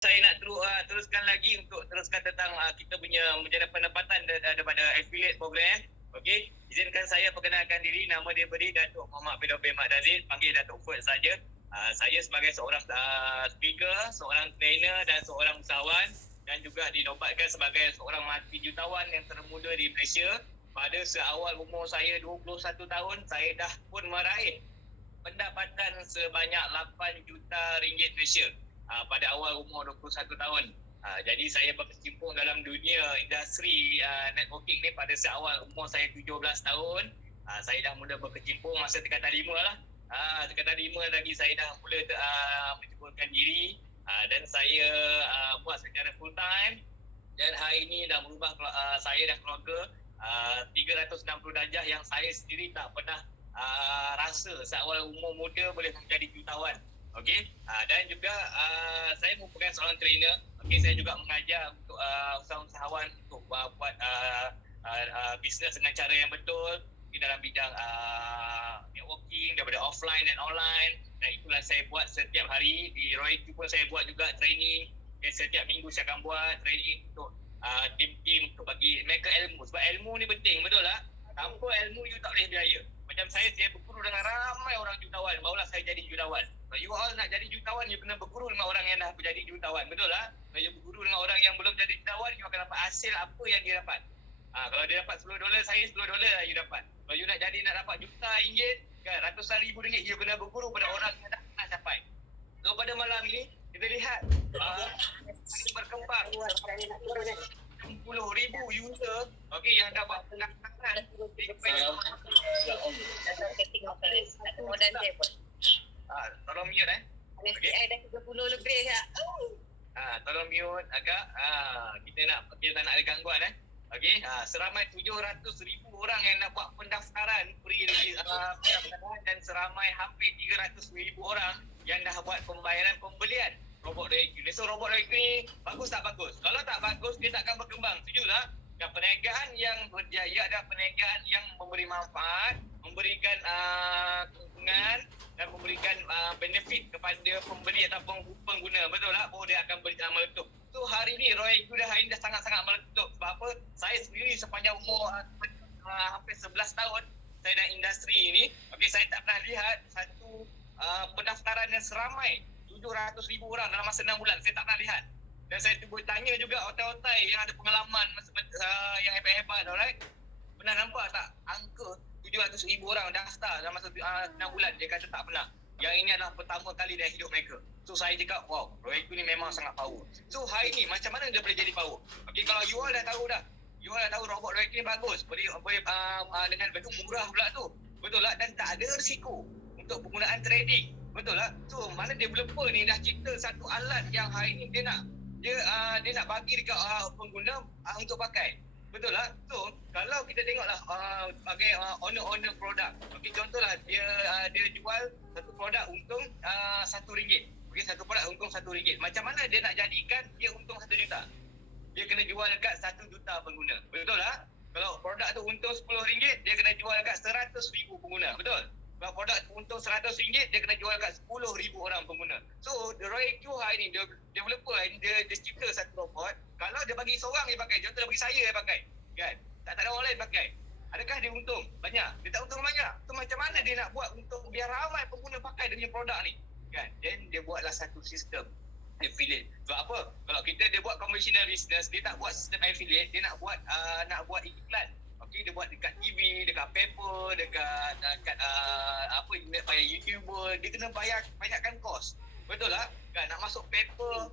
Saya nak teruskan lagi untuk teruskan tentang kita punya menjana pendapatan daripada affiliate program. Okey, izinkan saya perkenalkan diri. Nama dia beri Datuk Muhammad bin Mat Dazil, panggil Datuk Ferd saja. Saya sebagai seorang speaker, seorang trainer dan seorang usahawan, dan juga dinobatkan sebagai seorang multi-jutawan yang termuda di Malaysia. Pada seawal umur saya 21 tahun, saya dah pun meraih pendapatan sebanyak 8 juta ringgit Malaysia pada awal umur 21 tahun. Jadi saya berkecimpung dalam dunia industri networking ni pada seawal umur saya 17 tahun. Saya dah mula berkecimpung masa tingkatan 5 lah. Tingkatan 5 lagi saya dah mula menceburkan diri dan saya buat secara full time. Dan hari ini dah berubah saya dan keluarga 360 darjah yang saya sendiri tak pernah rasa seawal umur muda boleh menjadi jutawan. Okey, dan juga saya merupakan seorang trainer. Okey, saya juga mengajar untuk usahawan untuk buat bisnes dengan cara yang betul dalam bidang networking daripada offline dan online. Dan itulah saya buat setiap hari. Di Roy pun saya buat juga training. Okay, setiap minggu saya akan buat training untuk tim-tim untuk bagi mereka ilmu. Sebab ilmu ni penting, betul tak? Tanpa ilmu you tak boleh berjaya. Macam saya berguru dengan ramai orang jutawan, barulah saya jadi jutawan. Kalau you all nak jadi jutawan, you kena berguru dengan orang yang dah menjadi jutawan, betul tak? Kalau you berguru dengan orang yang belum jadi jutawan, you akan dapat hasil apa yang dia dapat. Kalau dia dapat $10, saya $10 lah you dapat. Kalau you nak dapat juta ringgit, kan, ratusan ribu ringgit, you kena berguru pada orang yang dah pernah capai. So pada malam ini, kita lihat berkembang 60,000 user, okey, yang dapat pendaftaran di tolong mute MSCI dah 30 lebih kak. Tolong mute agak. Kita tak nak ada gangguan okey. Seramai 700,000 orang yang nak buat pendaftaran pendaftaran dan seramai hampir 300,000 orang yang dah buat pembelian robot RegQ ni. So robot RegQ ni bagus tak bagus? Kalau tak bagus, dia tak akan berkembang. Setuju tak? Dan perniagaan yang berjaya adalah perniagaan yang memberi manfaat, memberikan keuntungan dan memberikan benefit kepada pembeli ataupun pengguna. Betul tak? Baru dia akan meletup. So hari ni RegQ hari ni dah sangat-sangat meletup. Sebab apa? Saya sendiri sepanjang umur hampir 11 tahun saya dalam industri ini, okey, saya tak pernah lihat satu pendaftaran yang seramai 700,000 orang dalam masa 6 bulan. Saya tak pernah lihat. Dan saya cuba tanya juga otai-otai yang ada pengalaman yang hebat-hebat, alright? Pernah nampak tak angka 700,000 orang daftar dalam masa 6 bulan? Dia kata tak pernah. Yang ini adalah pertama kali dalam hidup mereka. So saya cakap, wow, RegQ ni memang sangat power. So hari ni macam mana dia boleh jadi power? Okay, kalau you all dah tahu dah. You all dah tahu robot RegQ ni bagus. Boleh dengan betul murah pula tu. Betul tak? Dan tak ada risiko untuk penggunaan trading. Betul tak? So mana developer ni dah cipta satu alat yang hari ni dia nak bagi dekat pengguna untuk pakai. Betul tak? So kalau kita tengoklah sebagai owner produk. Okey, contohlah dia jual satu produk untung RM1. Okey, satu produk untung RM1. Macam mana dia nak jadikan dia untung RM1 juta? Dia kena jual dekat 1 juta pengguna. Betul tak? Kalau produk tu untung RM10, dia kena jual dekat 100,000 pengguna. Betul? Kalau produk untung RM100, dia kena jual kat 10,000 orang pengguna. So, RegQ hari ni, developer dia cipta satu robot. Kalau dia bagi seorang dia pakai, contoh dia bagi saya dia pakai, kan? Tak ada orang lain pakai. Adakah dia untung? Banyak. Dia tak untung banyak. So, macam mana dia nak buat untuk biar ramai pengguna pakai dia punya produk ni? Kan? Then, dia buatlah satu sistem affiliate. Sebab apa? Kalau dia buat conventional business, dia tak buat sistem affiliate, dia nak buat iklan. Okay, dia buat dekat TV, dekat paper, dekat bayar YouTuber, dia kena banyakkan kos. Betul tak? Kan nak masuk paper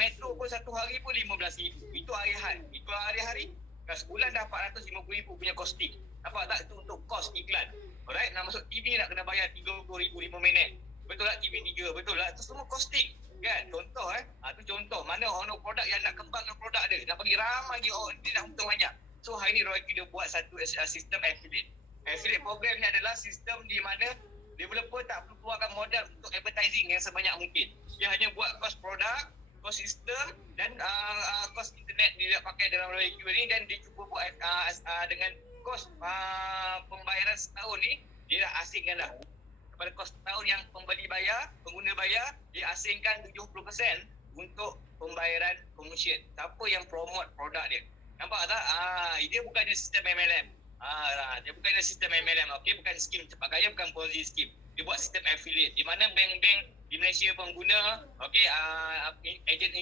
Metro pun satu hari pun 15,000. Itu hari-hari. Itu hari-hari kan sebulan dah 450,000 punya costing. Nampak tak? Itu untuk kos iklan. Alright, nak masuk TV nak kena bayar 30,000 5 minit. Betul tak? TV 3, betul tak? Itu semua costing. Kan? Contoh itu contoh mana owner produk yang nak kembangkan produk dia. Nak bagi ramai dia nak untung banyak. So hari ni RegQ dia buat satu sistem affiliate. Affiliate program ni adalah sistem di mana developer tak perlu keluarkan modal untuk advertising yang sebanyak mungkin. Dia hanya buat kos produk, kos sistem dan kos internet dia pakai dalam RegQ ni, dan dia cuba buat dengan kos pembayaran setahun ni dia dah asingkan dah. Kepada kos setahun yang pembeli bayar, pengguna bayar, dia asingkan 70% untuk pembayaran komisen. Siapa yang promote produk dia. Nampak tak? Dia bukan sistem MLM. Dia bukan sistem MLM. Okey, bukan skim cepat kaya, bukan Ponzi skim. Dia buat sistem affiliate di mana bank-bank di Malaysia pun guna, okey, agent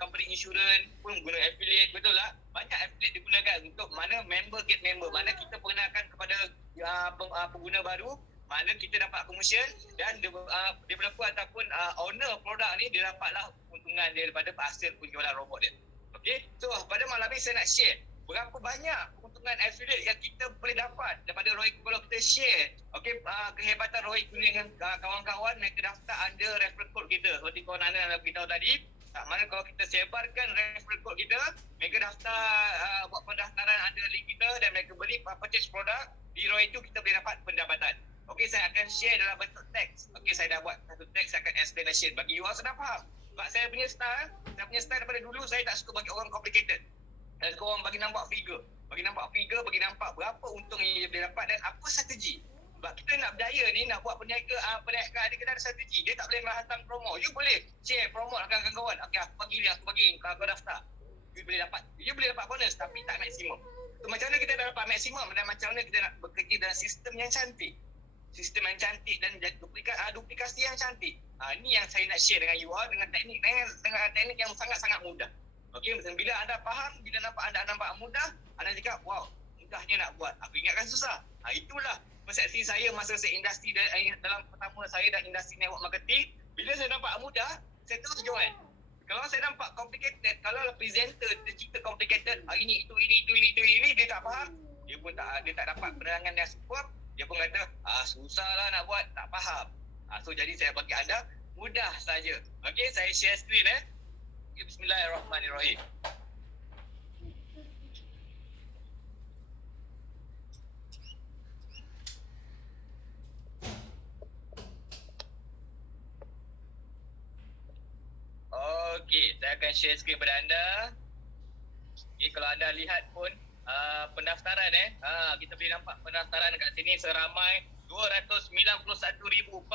company insurans pun guna affiliate, betul tak? Banyak affiliate digunakan untuk mana member get member, mana kita perkenalkan kepada pengguna baru, mana kita dapat komisen dan developer ataupun owner produk ni dia dapatlah keuntungan dia daripada hasil penjualan robot dia. Okey, so pada malam ni saya nak share berapa banyak keuntungan affiliate yang kita boleh dapat daripada Royku kalau kita share. Okey, kehebatan Royku ni dengan kawan-kawan mereka daftar under referral code kita. Seperti kawan anda yang beritahu tadi, mana kalau kita sebarkan referral code kita, mereka daftar buat pendaftaran under link kita dan mereka beli purchase produk di Royku, kita boleh dapat pendapatan. Okey, saya akan share dalam bentuk teks. Okey, saya dah buat satu teks, saya akan explanation bagi you all senang faham. Sebab saya punya style daripada dulu saya tak suka bagi orang complicated. Dan korang bagi nampak figure, bagi nampak berapa untung yang dia boleh dapat dan apa strategi. Sebab kita nak berjaya ni, nak buat perniagaan ada kena ada strategi. Dia tak boleh hantam promo. You boleh share promote dengan kawan-kawan. Okey, aku bagi kau daftar. You boleh dapat bonus tapi tak maksimum. So, macam mana kita dapat maksimum dan macam mana kita nak bekerja dalam sistem yang cantik. Sistem yang cantik dan duplikasi yang cantik. Ini yang saya nak share dengan you all dengan teknik yang sangat-sangat mudah. Okey, bila anda faham, bila anda nampak mudah, anda cakap, wow, mudahnya nak buat. Aku ingatkan susah. Itulah persepsi saya masa saya industri dalam pertama saya dan industri network marketing. Bila saya nampak mudah, saya terus join. Kalau saya nampak complicated, kalau presenter dia cerita complicated, ini, dia tak faham, dia tak dapat penerangan yang superb, dia pun kata, susah lah nak buat, tak faham. So jadi saya bagi anda mudah saja. Okey, saya share screen Bismillahirrahmanirrahim. Okey, saya akan share screen kepada anda. Okey, kalau anda lihat pun pendaftaran kita boleh nampak pendaftaran dekat sini seramai 291,401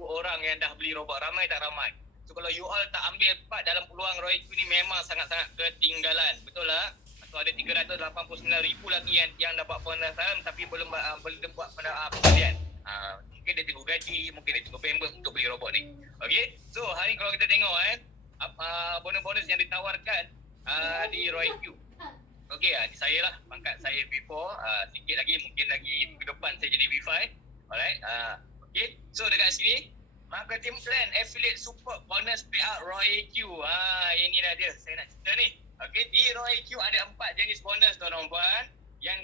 orang yang dah beli robot. Ramai tak ramai? So kalau you all tak ambil part dalam peluang Royku ni memang sangat-sangat ketinggalan. Betul tak? So ada 389,000 lagi yang dah buat pendaftaran tapi belum buat pembelian. Mungkin dia tunggu gaji, mungkin dia tunggu payment untuk beli robot ni. Okay, so hari ni kalau kita tengok bonus-bonus yang ditawarkan di Royku. Okay, ni saya lah, pangkat saya before, sikit lagi, mungkin lagi ke depan saya jadi B5. Alright, okay, so dekat sini marketing plan affiliate super bonus payout Royku. Ini dah dia saya nak cerita ni. Okay, di Royku ada 4 jenis bonus tuan-tuan puan yang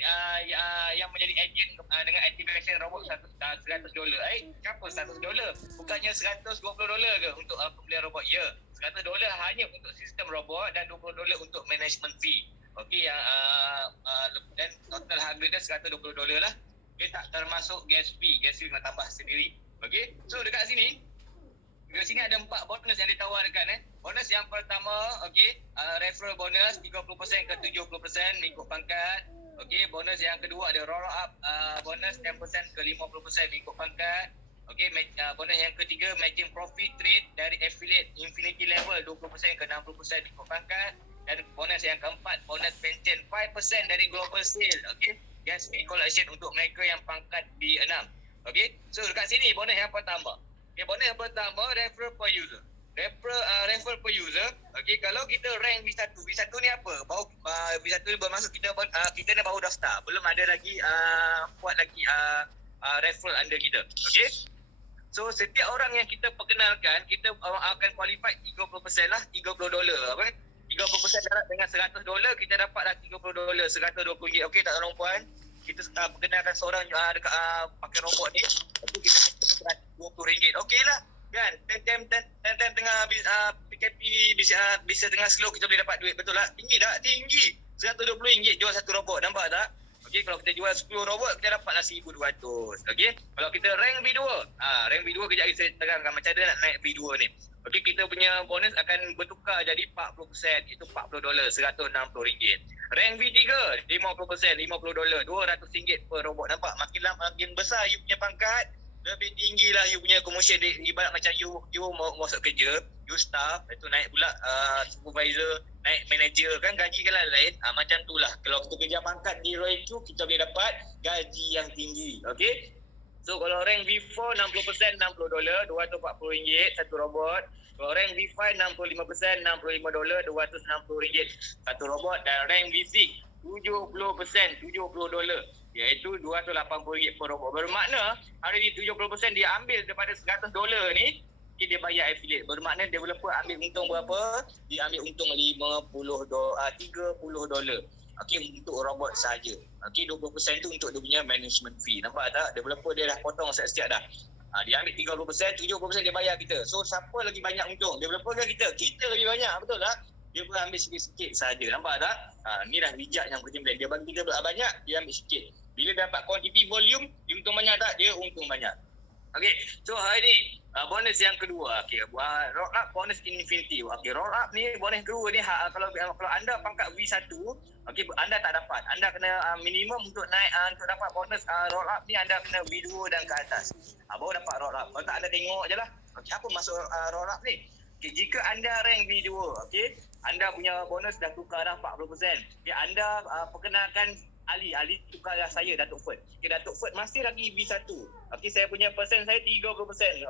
menjadi agent dengan activation robot $100. Kenapa $100? Bukannya $120 ke untuk pembelian robot? Ya, $100 hanya untuk sistem robot dan $20 untuk management fee. Okey, dan total harga dia $120 lah. Okay, tak termasuk gas fee kena tambah sendiri. Okey, so dekat sini ada 4 bonus yang ditawarkan. Bonus yang pertama, okey, referral bonus 30% ke 70% mengikut pangkat. Okey, bonus yang kedua ada roll up bonus 10% ke 50% mengikut pangkat. Okey, bonus yang ketiga matching profit trade dari affiliate infinity level 20% ke 60% mengikut pangkat. Dan bonus yang keempat, bonus pension 5% dari global sale. Okey, gas fee collection untuk mereka yang pangkat B6. Okey, so dekat sini bonus yang pertama. Okay, bonus yang pertama referral per user. Referral per user. Okey, kalau kita rank B1 ni apa? B1 ni bermaksud kita ni baru daftar. Belum ada lagi buat lagi referral under kita. Okey. So setiap orang yang kita perkenalkan, kita akan qualify 30% lah, $30. Apa? 30% darat dengan $100, kita dapatlah $30, $120. Okey tak tuan puan? Kita perkenalkan seorang dekat pakai robot ni, kita $20. Okeylah. Kan? Time tengah PKP bisa tengah slow kita boleh dapat duit. Betul tak? Tinggi tak? Tinggi. RM120 jual satu robot. Nampak tak? Okey, kalau kita jual 10 robot kita dapatlah $1,200. Okey. Kalau kita rank B2, rank B2 kejap lagi saya terangkan macam mana nak naik B2 ni. Okey, kita punya bonus akan bertukar jadi 40%, itu $40, RM160. Rank B3, 50%, $50, $200 per robot. Nampak? Makin besar you punya pangkat, lebih tinggi lah you punya commercial. Ibarat macam you mau masuk kerja, you staff, itu naik pula supervisor, naik manager kan, gaji kan lain. Macam tu lah. Kalau kita kerja pangkat di ROIQ, kita boleh dapat gaji yang tinggi. Okay. So kalau rank V4 60% $60, $240 satu robot. Kalau rank V5 65% $65, $260 satu robot. Dan rank V6 70% $70, iaitu $280 per robot. Bermakna hari ni 70% dia ambil daripada $100 ni, dia bayar affiliate. Bermakna developer ambil untung berapa? Dia ambil untung $30. Okey, untuk robot saja. Okey, 20% tu untuk dia punya management fee. Nampak tak? Developer dia dah potong setiap dah. Dia ambil 30%, 70% dia bayar kita. So siapa lagi banyak untung? Developer ke kita? Kita lagi banyak, betul tak? Dia pun ambil sikit-sikit saja. Nampak tak? Ni dah bijak yang kerja plan. Dia bagi kita banyak, dia ambil sikit. Bila dapat quantity volume, dia untung banyak tak? Dia untung banyak. Okay, so hari ni bonus yang kedua. Okay, roll up bonus infinity. Okay, roll up ni bonus kedua ni kalau anda pangkat V1, okay, anda tak dapat. Anda kena minimum untuk naik untuk dapat bonus roll up ni anda kena V2 dan ke atas. Baru dapat roll up. Kalau tak anda tengok je lah. Okay, apa masuk roll up ni? Okay, jika anda rank V2, okay, anda punya bonus dah tukar dah 40%. Okay, anda perkenalkan Ali tukar dah saya, Datuk Ferd. Okay, Datuk Ferd masih lagi V1. Okay, saya punya persen saya 30%.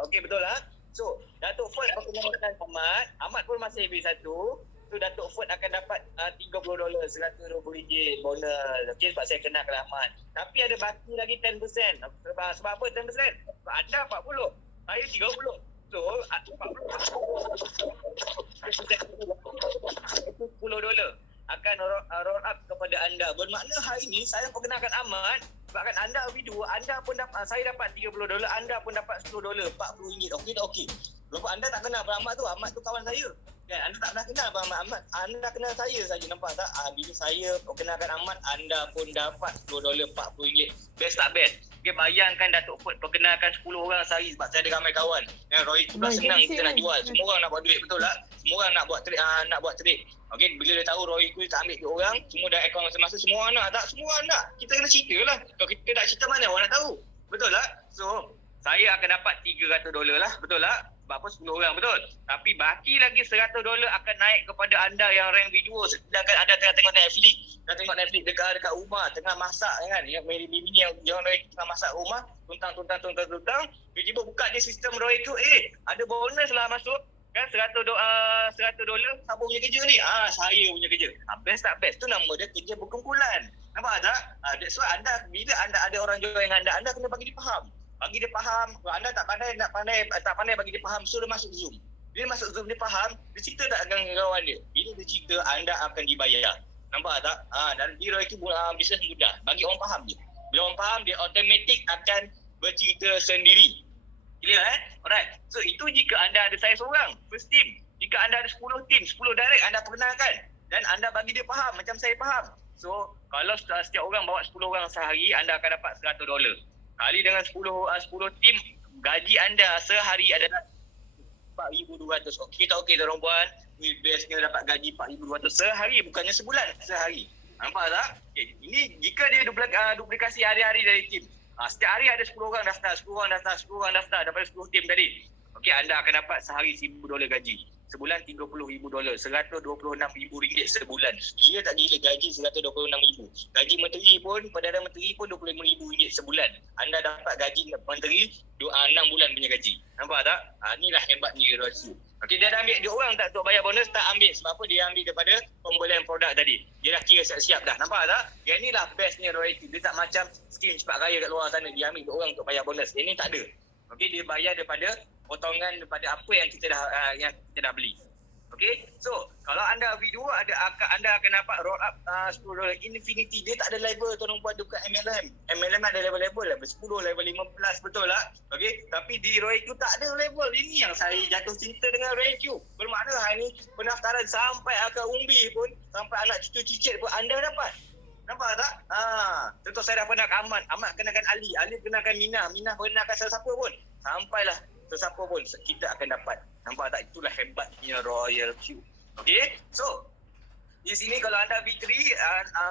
Okay, betul lah. So, Datuk Ferd perkenalkan Ahmad pun masih V1. So, Datuk Ferd akan dapat $30, $120 bonus. Okay, sebab saya kenalkan Ahmad. Tapi ada baki lagi 10%. Sebab apa 10%? Sebab anda 40, saya 30. So, itu $10 akan roll up kepada anda. Bermakna hari ni saya perkenalkan Ahmad, sebabkan anda video, anda pun dapat, saya dapat $30, anda pun dapat $10, $40. Okey tak okey? Sebab anda tak kenal Ahmad tu kawan saya. Kan, anda tak pernah kenal Ahmad, anda kenal saya saja, nampak tak? Bila saya perkenalkan Ahmad, anda pun dapat $10, $40. Best tak best? Okay, bayangkan Datuk Ferd perkenalkan 10 orang sehari sebab saya ada ramai kawan. Roy tu dah senang kita nak jual. Semua orang nak buat duit, betul tak? Semua orang nak buat trade. Okey, bila dia tahu Roy tu tak ambil 2 orang, semua dah akaun masing-masing, semua orang nak tak? Semua orang nak. Kita kena cerita lah. Kalau kita tak cerita mana orang nak tahu. Betul tak? So, saya akan dapat $300 lah, betul tak? Sebab apa 10 orang, betul? Tapi baki lagi $100 akan naik kepada anda yang rank video. Sedangkan anda tengah tengok Netflix dekat rumah, tengah masak kan. Yang bini yang jangan Roy tengah masak rumah, tuntang. Tiba-tiba buka dia sistem Roy tu, ada bonus lah masuk. Kan $100 siapa punya kerja ni? Saya punya kerja. Best tak best? Tu nama dia kerja berkumpulan. Nampak tak? That's why bila anda ada orang join dengan anda kena bagi dia faham. Bagi dia faham. Kalau anda tak pandai bagi dia faham, suruh masuk Zoom. Bila masuk Zoom dia faham, dia cerita tak dengan kawan dia. Bila dia cerita, anda akan dibayar. Nampak tak? Dan hero itu bisnes mudah. Bagi orang faham je. Bila orang faham, dia automatik akan bercerita sendiri. Clear Alright. So itu jika anda ada saya seorang, first team. Jika anda ada 10 team, 10 direct anda perkenalkan. Dan anda bagi dia faham macam saya faham. So kalau setiap orang bawa 10 orang sehari, anda akan dapat $100. Kali dengan 10 team, gaji anda sehari adalah $4,200. Okey tak okey tuan puan? Bestnya dapat gaji $4,200 sehari, bukannya sebulan, sehari. Nampak tak? Okay. Ini jika dia duplikasi hari-hari dari tim. Setiap hari ada 10 orang daftar daripada 10 tim tadi. Okey, anda akan dapat sehari $1,000 gaji. Sebulan $30,000, $126,000 sebulan. Dia tak gila gaji $126,000. Gaji menteri pun, Perdana Menteri pun $25,000 sebulan. Anda dapat gaji menteri 6 bulan punya gaji. Nampak tak? Inilah hebatnya rahsia. Okey, dia dah ambil dia orang tak untuk bayar bonus, tak ambil. Sebab apa? Dia ambil daripada pembelian produk tadi. Dia dah kira siap-siap dah. Nampak tak? Yang inilah bestnya royalty. Dia tak macam skim cepat kaya kat luar sana. Dia ambil dia orang untuk bayar bonus. Ini tak ada. Okey, dia bayar daripada potongan daripada apa yang kita dah beli. Okey, so kalau anda video anda akan dapat roll up $10 infinity. Dia tak ada level tuan puan dekat MLM. MLM ada level-level, level 10, level 15, betul tak? Okey, tapi di ROIQ tak ada level. Ini yang saya jatuh cinta dengan ROIQ. Bermakna hari ni pendaftaran sampai akar umbi pun, sampai anak cucu-cicit pun anda dapat. Nampak tak? Contoh saya dah pernah ke Ahmad kenalkan Ali kenalkan Minah kenalkan siapa pun. Sampailah sesiapa pun kita akan dapat. Nampak tak? Itulah hebatnya Royal Q. Okay, so Di sini kalau anda V3,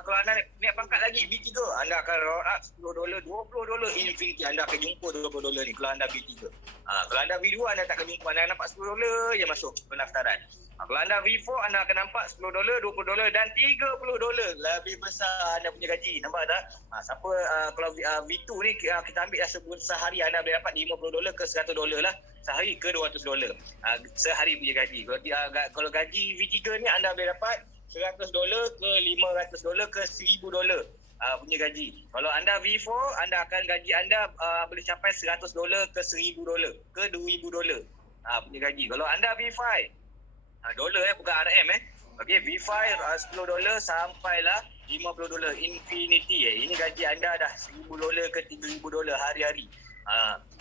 kalau anda naik pangkat lagi V3, anda akan roll up $10, $20 infinity. Anda akan jumpa $20 ni kalau anda V3. Kalau anda V2, anda tak akan jumpa. Anda nampak $10 je masuk pendaftaran. Kalau anda V4, anda akan nampak $10, $20 dan $30. Lebih besar anda punya gaji. Nampak tak? Siapa kalau V2 ni kita ambil dah sehari anda boleh dapat $50 ke $100 lah. Sehari ke $200. Sehari punya gaji. Kalau gaji V3 ni anda boleh dapat $100 ke $500 ke $1,000 punya gaji. Kalau anda V4, anda akan gaji anda boleh capai $100 ke $1,000 ke $2,000 punya gaji. Kalau anda V5, dolar bukan RM Okey, V5 $10 sampailah $50 infinity Ini gaji anda dah $1,000 ke $3,000 hari-hari.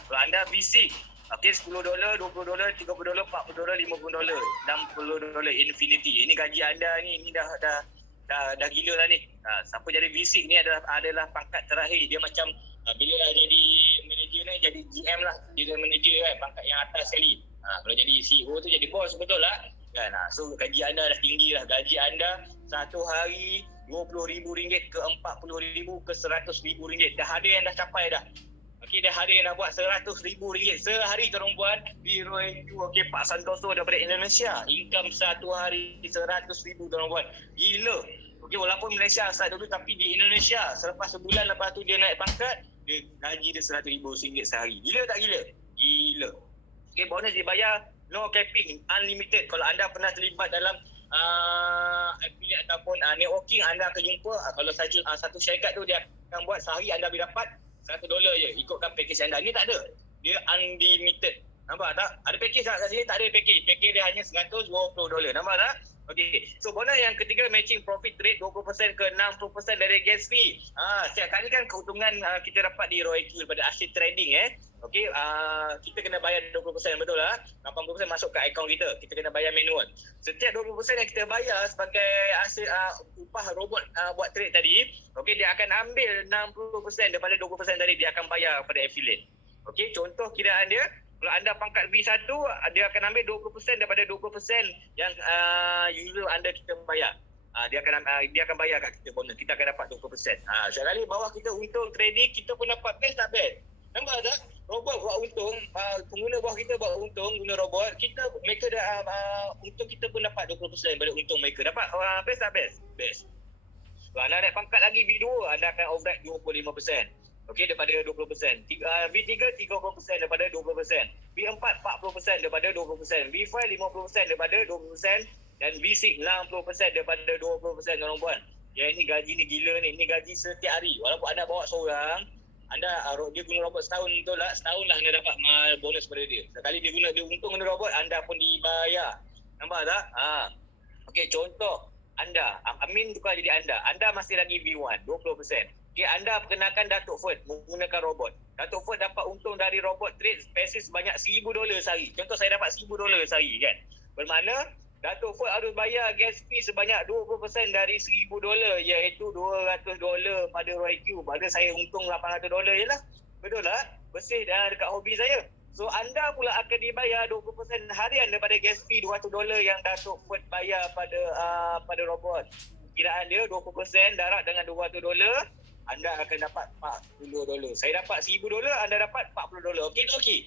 Kalau anda V6, okey, $10, $20, $30, $40, $50, $60 infinity. Ini gaji anda ni dah gila lah ni. Siapa jadi V6 ni adalah pangkat terakhir. Dia macam bila jadi manager ni jadi GM lah. Dia manager kan, pangkat yang atas sekali. Kalau jadi CEO tu jadi bos, betul lah kan. So gaji anda dah tinggi lah. Gaji anda satu hari RM20,000 ke RM40,000 ke RM100,000. Dah ada yang dah capai dah. Okey, dah ada yang dah buat RM100,000 sehari, tuan puan, di Royal. Okey, Pak Santoso daripada Indonesia, income satu hari RM100,000, tuan puan. Gila. Okey, walaupun Malaysia asal dulu, tapi di Indonesia selepas sebulan lepas tu dia naik pangkat, dia gaji dia RM100,000 sehari. Gila tak gila? Gila. Okey, bonus dibayar no capping, unlimited. Kalau anda pernah terlibat dalam affiliate ataupun networking, anda akan jumpa kalau satu syarikat tu dia akan buat sehari anda boleh dapat $100 je ikutkan package anda. Ni tak ada. Dia unlimited. Nampak tak? Ada package tak kat sini? Tak ada package. Package dia hanya $120. Nampak tak? Okey. So bonus yang ketiga, matching profit rate 20% ke 60% dari gas fee. Setiap kali kan keuntungan kita dapat di ROIQ daripada hasil trading Okey, kita kena bayar 20%, betul lah. 80% masuk ke akaun kita. Kita kena bayar manual. Setiap 20% yang kita bayar sebagai hasil upah robot buat trade tadi, okey, dia akan ambil 60% daripada 20% tadi, dia akan bayar kepada affiliate. Okey, contoh kiraan dia, kalau anda pangkat V1, dia akan ambil 20% daripada 20% yang user anda kita bayar. Dia akan bayar kat kita bonus. Kita akan dapat 20%. Sekali bawah kita untung trading, kita pun dapat best tak best? Nampak tak? Robot buat untung, pengguna bawah kita buat untung, guna robot, mereka dah untung kita pun dapat 20% daripada untung mereka. Dapat best tak best? Best. Kalau anda naik pangkat lagi V2, anda akan override 25%. Okey, daripada 20%. V3 30% daripada 20%. V4 40% daripada 20%. V5 50% daripada 20%. Dan V6 60% daripada 20%, tuan-tuan. Ya, ini gaji ni gila ni. Ini gaji setiap hari. Walaupun anda bawa seorang, dia guna robot setahun, betul lah. Setahun lah anda dapat bonus pada dia. Sekali dia untung guna robot, anda pun dibayar. Nampak tak? Okey, contoh anda, Amin tukar jadi anda. Anda masih lagi V1, 20%. Okay, anda perkenalkan Datuk Ferd menggunakan robot. Datuk Ferd dapat untung dari robot trade spesies sebanyak $1,000 sehari. Contoh saya dapat $1,000 sehari kan. Bermakna Datuk Ferd harus bayar gas fee sebanyak 20% dari $1,000 iaitu $200 pada ROIQ. Pada saya untung $800 je lah. Betul lah? Bersih dah dekat hobi saya. So anda pula akan dibayar 20% harian daripada gas fee $200 yang Datuk Ferd bayar pada robot. Kiraan dia 20% darab dengan $200. Anda akan dapat $40. Saya dapat $1,000, anda dapat $40. Okey tak okey?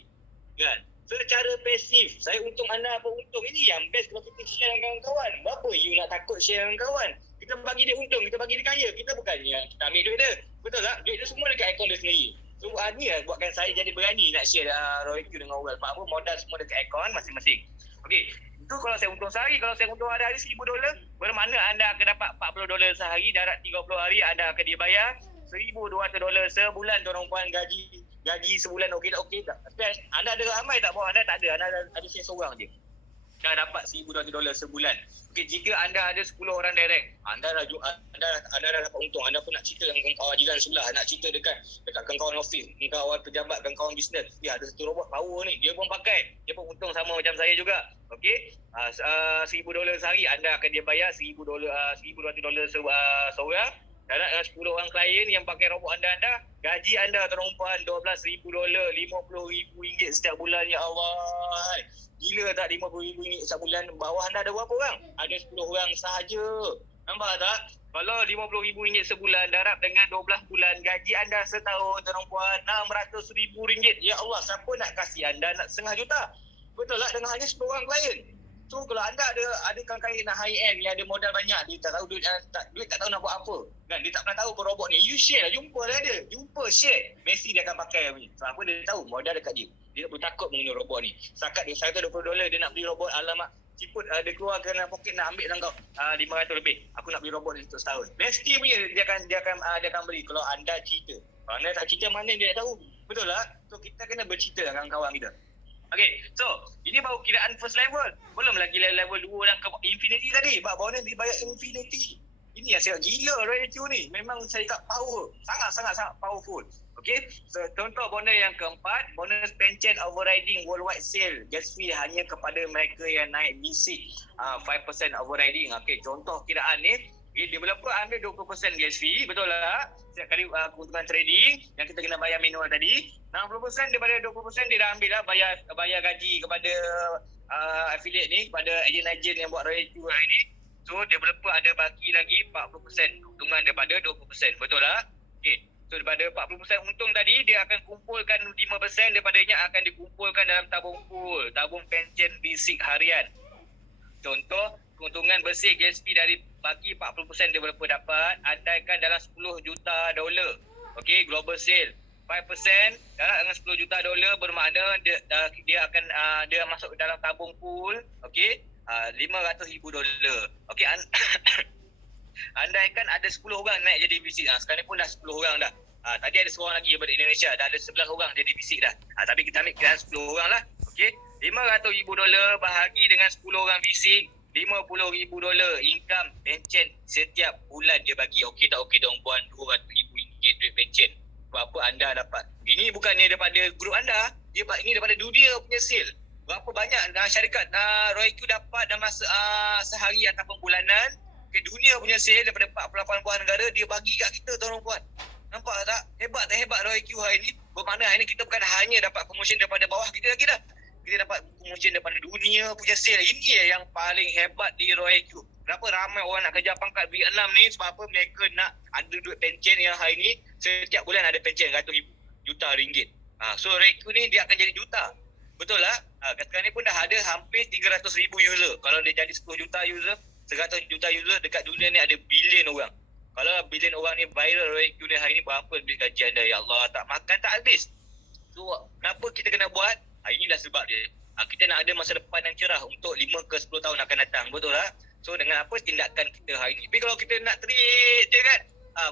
Kan? Secara pasif, saya untung, anda apa untung. Ini yang best kalau kita share dengan kawan-kawan. Berapa you nak takut share dengan kawan? Kita bagi dia untung, kita bagi dia kaya. Kita bukannya kita ambil duit dia. Betul tak? Duit dia semua dekat akaun dia sendiri. So ni lah buatkan saya jadi berani nak share ROIQ dengan orang. Apa modal semua dekat akaun masing-masing. Okey. Itu kalau saya untung sehari. Kalau saya untung hari-hari $1,000, bermakna anda akan dapat $40 sehari. Darat 30 hari anda akan dibayar $1,200 sebulan, tuan puan. Gaji sebulan okey tak? Tapi anda ada ramai tak bawah? Anda tak ada. Anda ada saya seorang je. Dah dapat $1,200 sebulan. Okey, jika anda ada 10 orang direct, anda dah dapat untung. Anda pun nak cerita dengan kawan jiran sebelah, nak cerita dekat kawan office, kawan pejabat, kawan bisnes. Dia ada satu robot power ni, dia pun pakai. Dia pun untung sama macam saya juga. Okey, $1,000 sehari, anda akan dia bayar $1,200 seorang. Darat dengan 10 orang klien yang pakai robot anda, gaji anda terumpan $12,000, $50,000 setiap bulan. Ya Allah, gila tak? $50,000 setiap bulan. Bawah anda ada berapa orang? Ada 10 orang sahaja. Nampak tak? Kalau RM50,000 sebulan darab dengan 12 bulan, gaji anda setahun tuan puan RM600,000. Ya Allah, siapa nak kasih anda nak setengah juta? Betul tak? Dengan hanya 10 orang klien. So kalau anda ada klien nak high end yang ada modal banyak, dia tak tahu duit tak tahu nak buat apa. Kan dia tak pernah tahu pun robot ni. You share lah, jumpa lah dia. Jumpa share. Mesti dia akan pakai ni. Sebab apa dia tahu modal dekat dia. Dia tak perlu takut mengenai robot ni. Setakat dia $120 dia nak beli robot, alamak ciput dia keluar ke dalam poket nak ambil dalam kau $500 lebih. Aku nak beli robot ni untuk setahun. Mesti punya dia akan beli kalau anda cerita. Kalau anda tak cerita, mana dia nak tahu? Betul tak? So kita kena bercerita dengan kawan kita. Okay, so ini baru kiraan first level. Belum lagi level 2 dan ke infinity tadi. Bonus dibayar infinity. Ini yang saya gila RQ ni. Memang saya kat power. Sangat powerful. Okay, so contoh bonus yang keempat, bonus pension overriding worldwide sale. Gas fee hanya kepada mereka yang naik basic 5% overriding. Okay, contoh kiraan ni, developer ambil 20% gas fee, betul lah. Setiap kali keuntungan trading yang kita kena bayar manual tadi, 60% daripada 20% dia dah ambil lah bayar gaji kepada affiliate ni, kepada ejen-ejen yang buat RQ hari ni. So developer ada bagi lagi 40% keuntungan daripada 20%, betul lah. Okay. So daripada 40% untung tadi, dia akan kumpulkan 5% daripadanya akan dikumpulkan dalam tabung pool, tabung pension basic harian. Contoh, keuntungan bersih GSP dari bagi 40% developer dapat, andaikan dalam $10 juta. Okey, global sale. 5% dalam dengan $10 juta bermakna dia akan dia masuk dalam tabung pool, okey, $500,000. Okey, andaikan ada 10 orang naik jadi bisik. Sekarang ni pun dah 10 orang dah. Tadi ada seorang lagi daripada Indonesia, dah ada 11 orang jadi bisik dah. Tapi kita ambil kiraan 10 orang lah. Okey, $500,000 bahagi dengan 10 orang bisik, $50,000 income pension setiap bulan dia bagi. Okey tak okey dong puan, RM200,000 duit pension. Berapa anda dapat? Ini bukannya daripada grup anda, ini daripada dunia punya sale. Berapa banyak syarikat ROIQ dapat dalam masa sehari ataupun bulanan. Dunia punya sale daripada 48 buah negara dia bagi kat kita tuan puan. Nampak tak? Hebat ROIQ hari ni. Bermakna hari ni kita bukan hanya dapat promotion daripada bawah kita lagi dah. Kita dapat promotion daripada dunia punya sale. Ini yang paling hebat di ROIQ. Kenapa ramai orang nak kerja pangkat B6 ni? Sebab apa? Mereka nak ada duit pension yang hari ni setiap bulan ada pension ratus juta ringgit. So ROIQ ni dia akan jadi juta. Betul lah? Sekarang ni pun dah ada hampir 300,000 user. Kalau dia jadi 10 juta user, 100 juta user, dekat dunia ni ada bilion orang. Kalau bilion orang ni viral ROIQ ni hari ni, berapa duit gaji anda? Ya Allah, tak makan tak habis. So kenapa kita kena buat? Inilah sebab dia. Kita nak ada masa depan yang cerah untuk 5 ke 10 tahun akan datang. Betul tak? So dengan apa tindakan kita hari ni? Tapi kalau kita nak treat je kan,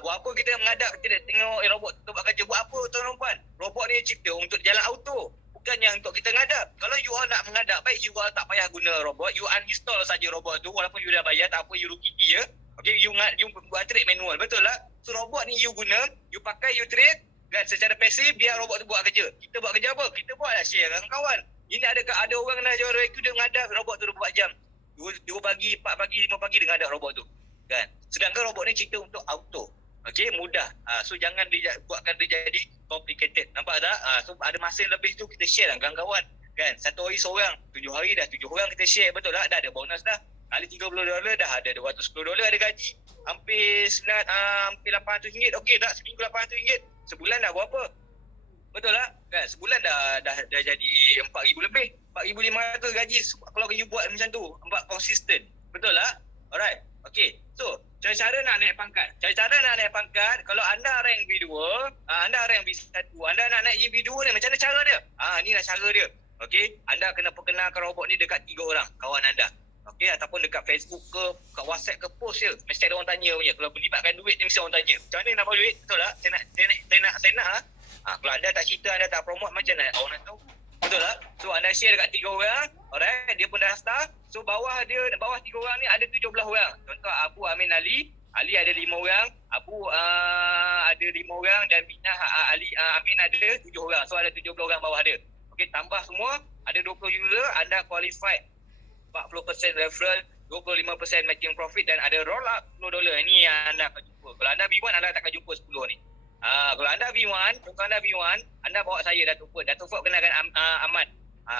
buat apa kita mengadap, kita tengok robot tu buat kerja. Buat apa tuan-tuan puan? Robot ni cipta untuk jalan auto, bukan yang untuk kita ngadap. Kalau you all nak mengadap, baik you all tak payah guna robot, you uninstall saja robot tu. Walaupun you dah bayar, tak apa, you rugi je. Okay, you buat trade manual, betul tak? So robot ni you guna, you pakai, you trade, dan secara pasif biar robot tu buat kerja. Kita buat kerja apa? Kita buatlah share dengan kawan. Ini ada orang nak jual ROIQ, dia mengadap robot tu 24 jam. 2 pagi, 4 pagi, 5 pagi dia mengadap robot tu. Kan? Sedangkan robot ni cerita untuk auto. Okey, mudah. So jangan buatkan dia jadi complicated. Nampak tak? So ada masa lebih tu kita share lah dengan kawan. Kan? 1 hari seorang, 7 hari dah 7 orang kita share, betul tak? Dah ada bonus dah. Kali $30 dah ada $210 ada gaji. Hampir RM800. Okey tak? Seminggu RM800. Sebulan dah berapa? Betul tak? Kan? Sebulan dah jadi RM4,000 lebih. RM4,500 gaji kalau you buat macam tu. Buat konsisten. Betul tak? Alright. Okey. So, cara-cara nak naik pangkat. Cara-cara nak naik pangkat, kalau anda rank B2, anda rank B1, anda nak naik B2 ni, macam mana cara dia? Inilah cara dia. Okey, anda kena perkenalkan robot ni dekat 3 orang kawan anda. Okey, ataupun dekat Facebook ke, kat WhatsApp ke, post je. Mesti ada orang tanya punya. Kalau melibatkan duit ni mesti orang tanya. Macam mana nak bawa duit? Betul tak? Saya nak lah. Kalau anda tak cerita, anda tak promote, macam mana orang nak tahu? Betul tak? So anda share dekat 3 orang, alright, dia pun dah start. So bawah 3 orang ni ada 17 orang. Contoh Abu Amin Ali ada 5 orang, Abu ada 5 orang, dan Minah Amin ada 7 orang. So ada 17 orang bawah dia. Okey, tambah semua ada 20 user, anda qualified 40% referral, 25% matching profit, dan ada roll up $10. Ini yang anda akan jumpa. Kalau anda B1, anda tak akan jumpa 10 ni. Kalau anda B1, anda bawa saya Datuk Ford kenalkan Ahmad.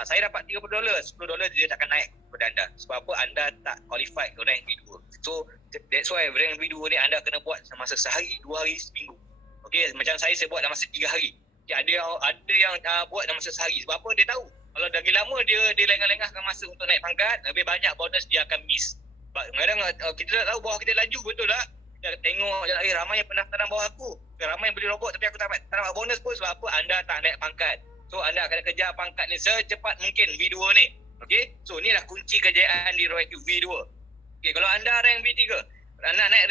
Saya dapat $30, $10 dia takkan naik kepada anda. Sebab apa? Anda tak qualified ke rank B2. So that's why rank video ni anda kena buat masa sehari, 2 hari, seminggu. Okay, macam saya buat dalam masa 3 hari. Okay, ada yang buat dalam masa sehari. Sebab apa? Dia tahu kalau lagi lama dia lengah-lengahkan masa untuk naik pangkat, lebih banyak bonus dia akan miss. Kadang-kadang kita tak tahu bawah kita laju, betul tak? Kita tengok je lagi ramai yang pendaftaran bawah aku. Ramai yang beli robot tapi aku tak dapat bonus pun. Sebab apa? Anda tak naik pangkat. So anda akan kejar pangkat ni secepat mungkin V2 ni. Okay, so inilah kunci kejayaan di ROIQ V2. Okay, kalau anda rank V3, anda naik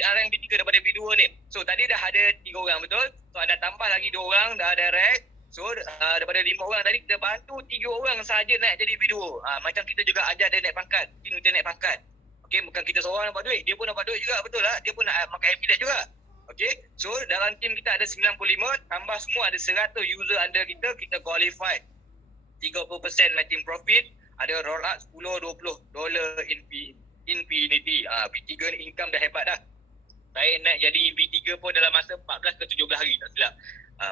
rank V3 daripada V2 ni. So tadi dah ada 3 orang, betul? So anda tambah lagi 2 orang, dah ada rank. So daripada 5 orang tadi kita bantu 3 orang saja naik jadi V2. Macam kita juga ajar dia naik pangkat. Kita naik pangkat. Okay, bukan kita seorang dapat duit, dia pun dapat duit juga, betul lah. Dia pun nak makan affiliate juga. Okay, so dalam tim kita ada 95, tambah semua ada 100 user under kita qualify 30% matching profit, ada roll up $10-20 infinity. V3 ni income dah hebat dah. Saya naik jadi V3 pun dalam masa 14 ke 17 hari, tak silap.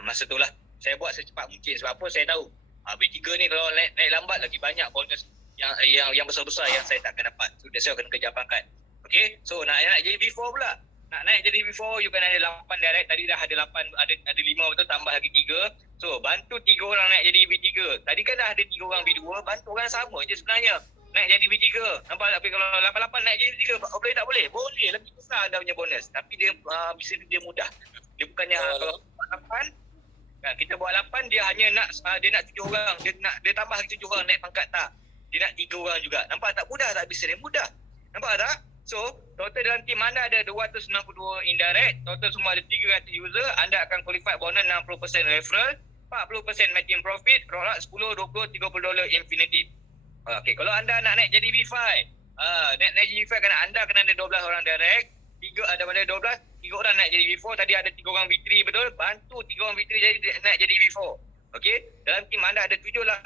Masa tu lah saya buat secepat mungkin. Sebab apa? Saya tahu V3 ni kalau naik lambat lagi banyak bonus yang besar-besar yang saya takkan dapat. So that's why kena kejar pangkat. Okay, so nak jadi V4 pula. Nak naik jadi V4 you kan ada 8 direct. Tadi dah ada 8, ada 5, betul, tambah lagi 3. So bantu 3 orang naik jadi V3. Tadi kan dah ada 3 orang V2, bantu orang sama je sebenarnya naik jadi V3. Nampak tak? Tapi kalau 88 naik jadi V3, boleh tak boleh? Boleh, lebih besar anda punya bonus. Tapi dia bisa dia mudah. Dia bukannya kalau buat 8, kita buat 8 dia hanya nak 7 orang, dia tambah lagi 7 orang naik pangkat, tak. Dia nak 3 orang juga. Nampak tak mudah tak? Bisa dia mudah. Nampak tak? So, total dalam tim anda ada 292 indirect, total semua ada 300 user, anda akan qualify bonus 60% referral, 40% matching profit, roll out $10, $20, $30 infinity. Okay, kalau anda nak naik jadi V5, naik jadi V5 anda kena ada 12 orang direct, 3 ada pada 12, 3 orang naik jadi V4, tadi ada 3 orang V3, betul? Bantu 3 orang V3 naik jadi V4. Okay, dalam tim anda ada 788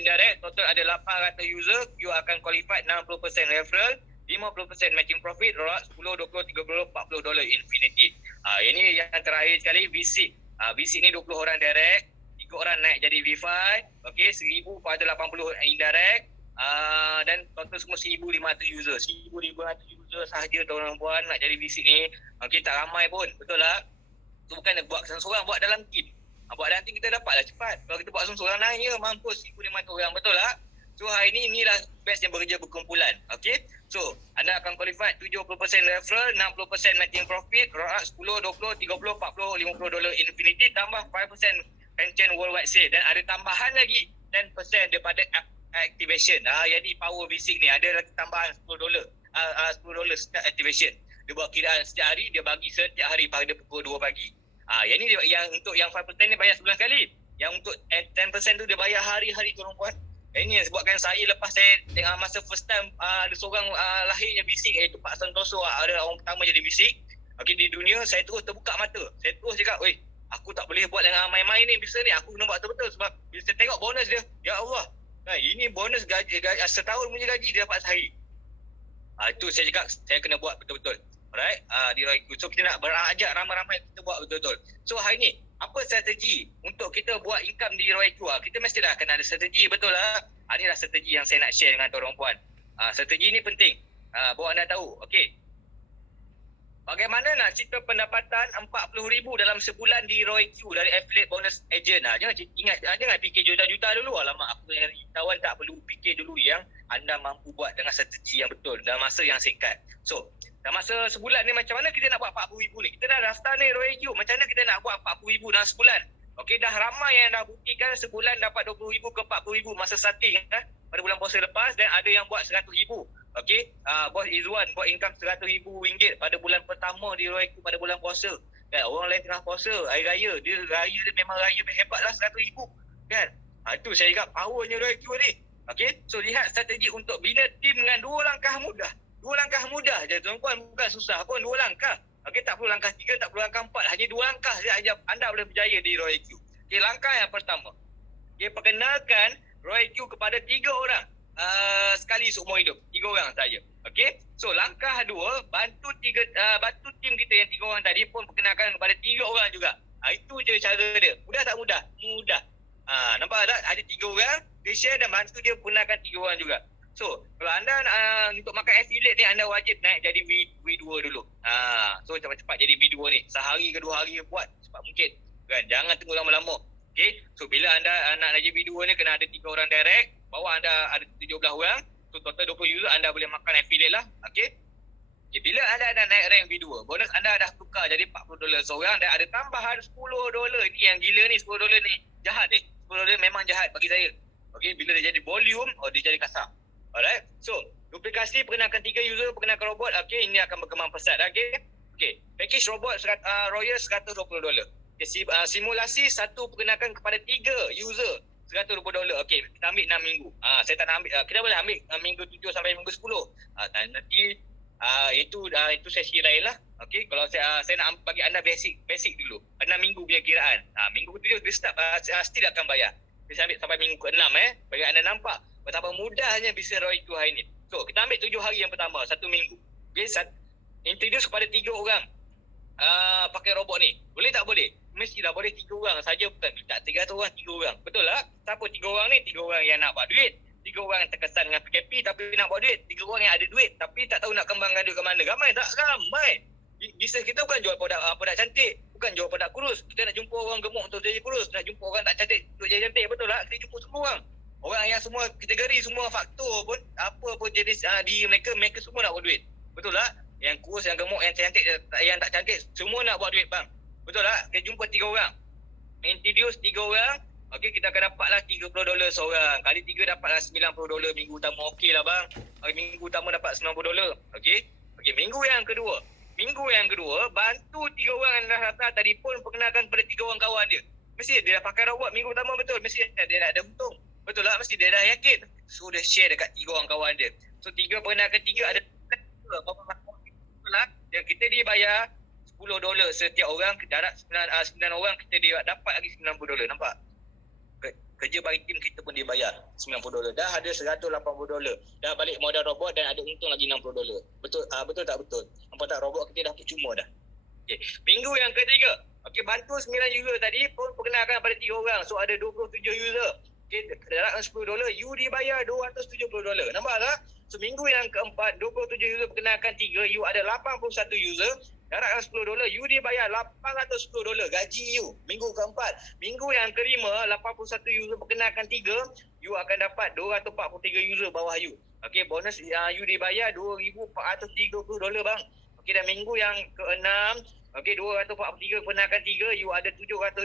indirect, total ada 800 user, you akan qualify 60% referral, 50% matching profit, roll out $10, $20, $30, $40 infinity. Ini yang terakhir sekali, V6. V6 ni 20 orang direct, 3 orang naik jadi V5, okay, 1080 indirect, dan total semua 1,500 user. 1,500 user sahaja tuan-tuan puan nak jadi V6 ni. Okay, tak ramai pun, betul tak? Itu bukan buat seorang-seorang, buat dalam tim. Buat dalam tim kita dapatlah cepat. Kalau kita buat seorang-seorang naiknya mampus 1,500 orang, betul tak? So hari ni inilah batch yang bekerja berkumpulan. Okay, so anda akan qualify 70% referral, 60% matching profit, roll out $10, $20, $30, $40, $50 infinity, tambah 5% pension worldwide sale, dan ada tambahan lagi 10% daripada activation. Jadi power V6 ni ada lagi tambahan $10 setiap activation. Dia buat kiraan setiap hari, dia bagi setiap hari pada pukul 2 pagi. Yang ni yang untuk yang 5% ni bayar sebulan sekali. Yang untuk 10% tu dia bayar hari-hari tuan puan. Ini yang sebabkan saya lepas saya masa first time ada seorang lahirnya bisik, iaitu Pak Santoso, ada orang pertama jadi bisik. Okay, di dunia saya terus terbuka mata. Saya terus cakap, "Weh, aku tak boleh buat dengan main-main ni bisa ni. Aku kena buat betul-betul sebab bila saya tengok bonus dia, ya Allah. Ini bonus gaji setahun punya gaji dia dapat sehari." Itu saya cakap saya kena buat betul-betul. Alright, di ROIQ. So kita nak berakajak ramai-ramai kita buat betul-betul. So hari ni apa strategi untuk kita buat income di ROIQ? Kita mestilah kena ada strategi, betul lah. Inilah strategi yang saya nak share dengan tuan-tuan puan. Strategi ni penting. Bawa anda tahu. Okey. Bagaimana nak cipta pendapatan 40,000 dalam sebulan di ROIQ dari affiliate bonus agent? Jangan fikir juta-juta dulu. Alamak, aku dengan tawan tak perlu fikir dulu yang anda mampu buat dengan strategi yang betul dalam masa yang singkat. So, dalam masa sebulan ni macam mana kita nak buat 40,000 ni? Kita dah daftar ni ROIQ. Macam mana kita nak buat 40,000 dalam sebulan? Okey, dah ramai yang dah buktikan sebulan dapat 20,000 ke 40,000 masa starting pada bulan puasa lepas, dan ada yang buat 100,000. Okey, Bos Izwan buat income RM100,000 pada bulan pertama di ROIQ pada bulan puasa. Kan, orang lain tengah puasa, hari raya, dia memang raya hebat lah, 100,000. Kan? Itu saya cakap powernya ROIQ ni. Okey, so lihat strategi untuk bina tim dengan 2 langkah mudah. 2 langkah mudah je tuan-puan, bukan susah pun, 2 langkah. Okey, tak perlu langkah 3, tak perlu langkah 4, hanya 2 langkah saja anda boleh berjaya di ROIQ. Okey, langkah yang pertama. Okey, perkenalkan ROIQ kepada 3 orang. Sekali seumur hidup, 3 orang saja. Okey, so langkah 2, bantu tim kita yang 3 orang tadi pun perkenalkan kepada 3 orang juga. Itu je cara dia. Mudah tak mudah? Mudah. Nampak tak? Ada 3 orang, dia share dan bantu dia perkenalkan 3 orang juga. So, kalau anda untuk makan affiliate ni anda wajib naik jadi V2 dulu. So cepat-cepat jadi V2 ni. Sehari ke 2 hari buat cepat mungkin. Kan? Jangan tunggu lama-lama. Okay. So bila anda nak jadi V2 ni kena ada 3 orang direct. Bawah anda ada 17 orang. So total 20 user anda boleh makan affiliate lah. Okay. Okay, bila anda dah naik rank V2, bonus anda dah tukar jadi $40 seorang dan ada tambahan $10. Ni yang gila ni, $10 ni. Jahat ni. $10 memang jahat bagi saya. Okay, bila dia jadi volume, dia jadi kasar. Alright. So, duplikasi perkenalkan 3 user, perkenalkan robot. Okay, ini akan berkembang pesat. Okay. Okay. Package robot Royal $120. Okay, simulasi 1 perkenalkan kepada 3 user $120. Okay, kita ambil 6 minggu. Saya tak nak ambil. Kita boleh ambil minggu 7 sampai minggu 10. Nanti itu sesi lain lah. Okay, kalau saya nak bagi anda basic dulu. 6 minggu punya kiraan. Minggu ke-7 dia start still akan bayar. Kita ambil sampai minggu ke-6 bagi anda nampak betapa mudahnya bisnes ROIQ hari ni. So, kita ambil 7 hari yang pertama, 1 minggu. Okay, introduce kepada 3 orang pakai robot ni. Boleh tak boleh? Mestilah boleh 3 orang saja, bukan tak 300 orang, 3 orang. Betul lah? Siapa 3 orang ni? 3 orang yang nak buat duit. 3 orang yang terkesan dengan PKP tapi nak buat duit. 3 orang yang ada duit tapi tak tahu nak kembangkan duit ke mana. Ramai tak? Ramai. Bisnes kita bukan jual produk cantik, bukan jual produk kurus. Kita nak jumpa orang gemuk untuk jadi kurus, nak jumpa orang tak cantik untuk jadi cantik. Betul tak? Kita jumpa semua orang. Orang yang semua kategori, semua faktor pun, apa pun jenis diri mereka semua nak buat duit. Betul tak? Yang kurus, yang gemuk, yang cantik, yang tak cantik, semua nak buat duit bang. Betul tak? Kita jumpa 3 orang. Introduce 3 orang. Okey, kita akan dapatlah $30 seorang. Kali 3 dapatlah $90 minggu utama. Okey lah bang. Minggu utama dapat $90. Okey. Okey, minggu yang kedua, bantu 3 orang yang dah datang telefon perkenalkan kepada 3 orang kawan dia. Mesti dia dah pakai robot minggu utama betul. Mesti dia dah ada untung. Betul tak? Mesti dia dah yakin. So dia share dekat 3 orang kawan dia. So 3 perkenalkan 3 ada betul tak? Dan kita dibayar $10 setiap orang. Darat 9 orang kita dia dapat lagi $90. Nampak? Kerja bagi tim kita pun dibayar $90. Dah ada $180. Dah balik modal robot dan ada untung lagi $60. Betul betul tak betul? Nampak tak robot kita dah cuma dah. Okey. Minggu yang ketiga. Okey, bantu 9 user tadi pun perkenalkan pada 3 orang. So ada 27 user. Okey, darat $10, you dibayar $270. Nampak tak? So minggu yang keempat, 27 user perkenalkan 3, you ada 81 user. Darat $10, you dibayar $810 gaji you. Minggu keempat. Minggu yang kelima, 81 user perkenalkan 3, you akan dapat 243 user bawah you. Okey, bonus you dibayar $2,430 bang. Okey, dan minggu yang keenam, okey, 243 perkenalkan 3, you ada 729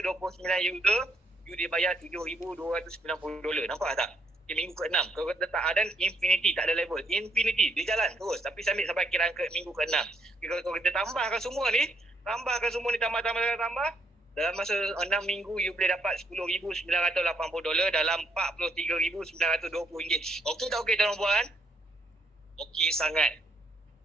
user, you dibayar $7,290. Nampak tak? Okay, minggu ke-6. Kalau kita tak ada infinity, tak ada level. Infinity, dia jalan terus. Tapi sambil sampai kiraan ke minggu ke-6. Okay, kalau kita tambahkan semua ni, tambah. Dalam masa 6 minggu, you boleh dapat $10,980 dalam $43,920. Okey tak okey tuan puan? Okey sangat.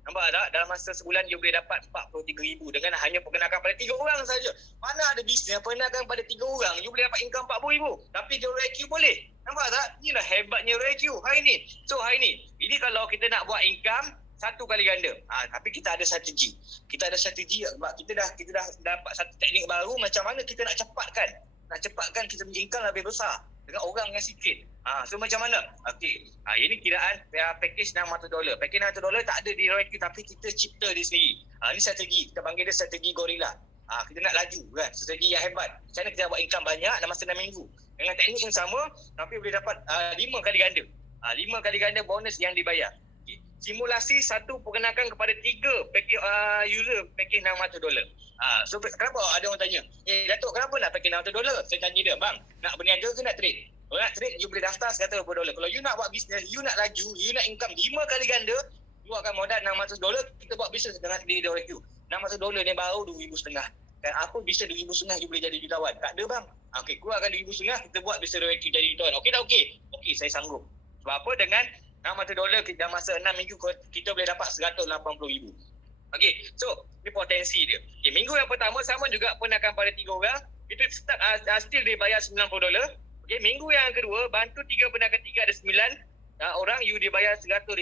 Nampak tak? Dalam masa sebulan, you boleh dapat $43,000 dengan hanya perkenalkan pada 3 orang saja. Mana ada bisnes perkenalkan pada 3 orang, you boleh dapat income $40,000. Tapi dia ROIQ boleh. Nampak tak? Inilah hebatnya ROIQ hari ni. So hari ni, ini kalau kita nak buat income, 1 kali ganda. Tapi kita ada strategi. Kita ada strategi sebab kita dah dapat satu teknik baru macam mana kita nak cepatkan. Nak cepatkan kita punya income lebih besar dengan orang yang sikit. So macam mana? Okey. Ini kiraan package $600. Package $600 tak ada di ROIQ tapi kita cipta di sendiri. Ini strategi. Kita panggil dia strategi gorila. Kita nak laju kan. Strategi yang hebat. Macam mana kita nak buat income banyak dalam masa 6 minggu. Dengan teknik yang sama tapi boleh dapat 5 kali ganda. 5 kali ganda bonus yang dibayar. Okay. Simulasi 1 perkenalkan kepada 3 package user package $600. So kenapa ada orang tanya, Datuk kenapa nak package $600? Saya tanya dia, bang, nak berniaga ke nak trade? Kalau nak trade, you boleh daftar $120. Kalau you nak buat bisnes, you nak laju, you nak income 5 kali ganda, you akan modal $600, kita buat bisnes dengan sendiri ROIQ. $600 ni baru $2,500. Dan apa bisnes $2,500 you boleh jadi jutawan? Tak ada bang. Okey, keluarkan $2,500, kita buat bisnes ROIQ jadi jutawan. Okey tak okey? Okey, saya sanggup. Sebab apa? Dengan $600 dalam masa 6 minggu kita boleh dapat $180,000. Okey, so ni potensi dia. Okey, minggu yang pertama sama juga perkenalkan pada 3 orang. Itu start still dia bayar $90. Okey, minggu yang kedua bantu 3 perkenalkan 3 ada 9 orang, you dibayar $150.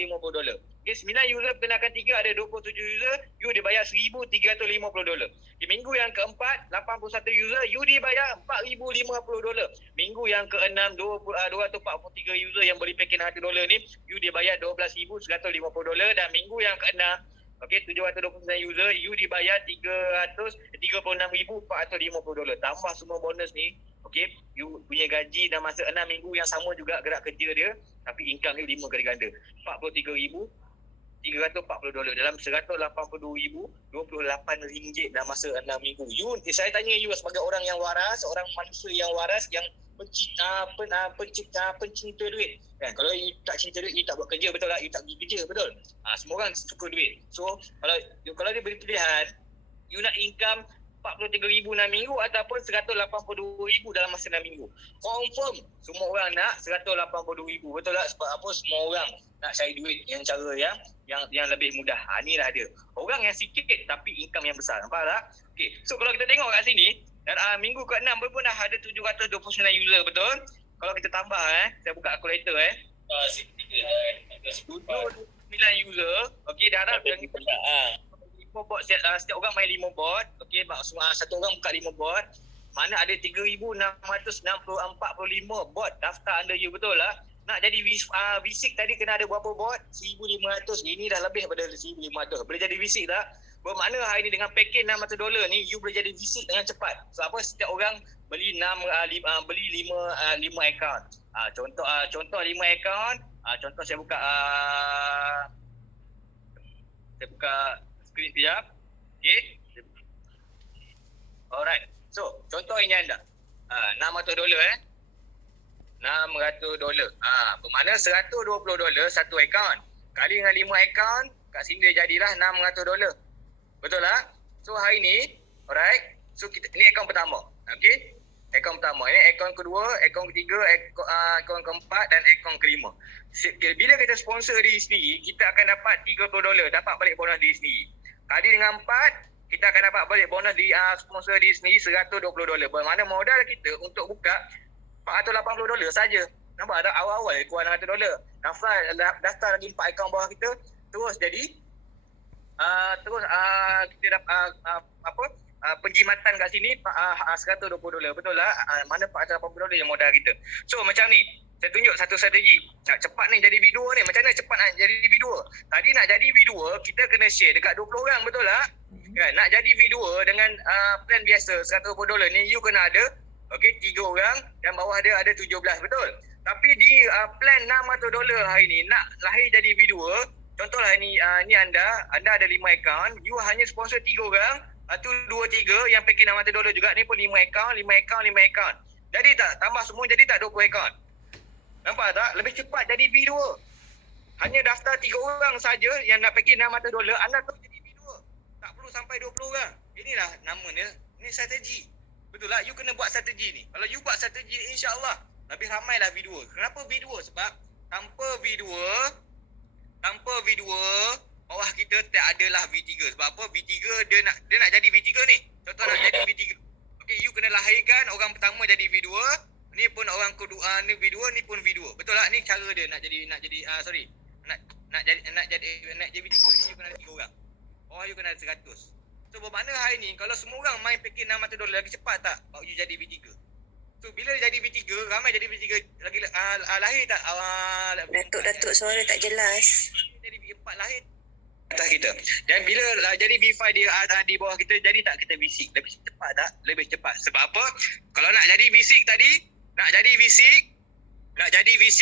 Okay, 9 user kenakan 3 ada 27 user, you dibayar $1,350. Okay, minggu yang keempat 81 user, you dibayar $4,050. Minggu yang keenam 243 user yang beli paket $100 ni, you dibayar $12,150. Dan minggu yang keenam, okey, 729 user, you dibayar $36,450. Tambah semua bonus ni, okey, you punya gaji dalam masa 6 minggu yang sama juga gerak kerja dia, tapi income dia 5 kali ganda. $43,340 dalam RM182,028 dalam masa 6 minggu. Saya tanya you sebagai orang yang waras, orang manusia yang waras, yang pencinta duit. Kan? Kalau you tak cinta duit, you tak buat kerja, betul tak? You tak pergi kerja, betul? Semua orang suka duit. So, kalau dia beri pilihan, you nak income RM43,000 6 minggu ataupun RM182,000 dalam masa 6 minggu. Confirm semua orang nak RM182,000. Betul tak? Sebab apa? Semua orang nak cari duit yang cara yang lebih mudah. Inilah dia. Orang yang sikit tapi income yang besar. Nampak tak? Okay. So kalau kita tengok kat sini, dan minggu ke-6 pun dah ada 729 user, betul? Kalau kita tambah saya buka kalkulator 729 user. Okey, darab dengan 5 bot, setiap orang main 5 bot. Okey, satu orang buka 5 bot. Mana ada 3,645 bot daftar under you, betul lah? Nak jadi V6 tadi kena ada berapa bot? 1,500. Ini dah lebih daripada 1,500. Boleh jadi V6 tak? Bermakna hari ni dengan pakej $600 ni, you boleh jadi V6 dengan cepat. Sebab apa? Setiap orang beli 5 akaun. Contoh 5 akaun. Contoh saya buka screen sekejap. Okay. Alright. So, contoh ini anda. $600 $600. Bermakna $120 satu akaun. Kali dengan 5 akaun, kat sini dia jadilah $600. Betul tak? So hari ni, alright. So ini akaun pertama. Okey. Akaun pertama. Ini akaun kedua, akaun ketiga, akaun keempat dan akaun kelima. Bila kita sponsor diri sendiri, kita akan dapat $30. Dapat balik bonus diri sendiri. Kali dengan 4, kita akan dapat balik bonus di sponsor diri sendiri $120. Bermakna modal kita untuk buka $480 saja. Nampak tak? Awal-awal kurang $100. Daftar lagi 4 akaun bawah kita, terus jadi kita dapat penjimatan kat sini $120. Betul tak? Mana $480 yang modal kita. So macam ni, saya tunjuk satu strategi. Nak cepat ni jadi video ni. Macam mana cepat nak jadi video? Tadi nak jadi video, kita kena share dekat 20 orang, betul tak? Kan? Nak jadi video dengan plan biasa $120 ni, you kena ada 3 orang dan bawah dia ada 17, betul? Tapi di plan $600 hari ni, nak lahir jadi video, contohlah ni anda ada 5 akaun, you hanya sponsor 3 orang, 2, 3 yang pakai $600 juga, ni pun 5 akaun. Jadi tak, tambah semua jadi tak 20 akaun. Nampak tak? Lebih cepat jadi video. Hanya daftar 3 orang saja yang nak pakai $600, anda terus jadi video. Tak perlu sampai 20 orang. Inilah namanya, ni strategi. Betul tak? You kena buat strategi ni. Kalau you buat strategi ni, insya-Allah lebih ramailah video. Kenapa video? Sebab tanpa video bawah kita tak adalah V3. Sebab apa? V3 dia nak jadi V3 ni. Contoh nak jadi V3. Okey, you kena lahirkan orang pertama jadi V2. Ni pun orang kedua ni V2, ni pun V2. Betul tak? Ni cara dia nak jadi nak jadi V3 ni, you kena ada 3 orang. Bawah you kena ada 100. So bermakna hari ni kalau semua orang main pakai $600 lagi cepat tak baru you jadi V3. So bila jadi V3, ramai jadi V3 lagi lahir tak Datuk suara tak jelas. Jadi V4 lahir atas kita. Dan bila jadi V5 dia di bawah kita, jadi tak kita V6 lebih cepat tak? Lebih cepat. Sebab apa? Kalau nak jadi V6 tadi, nak jadi V6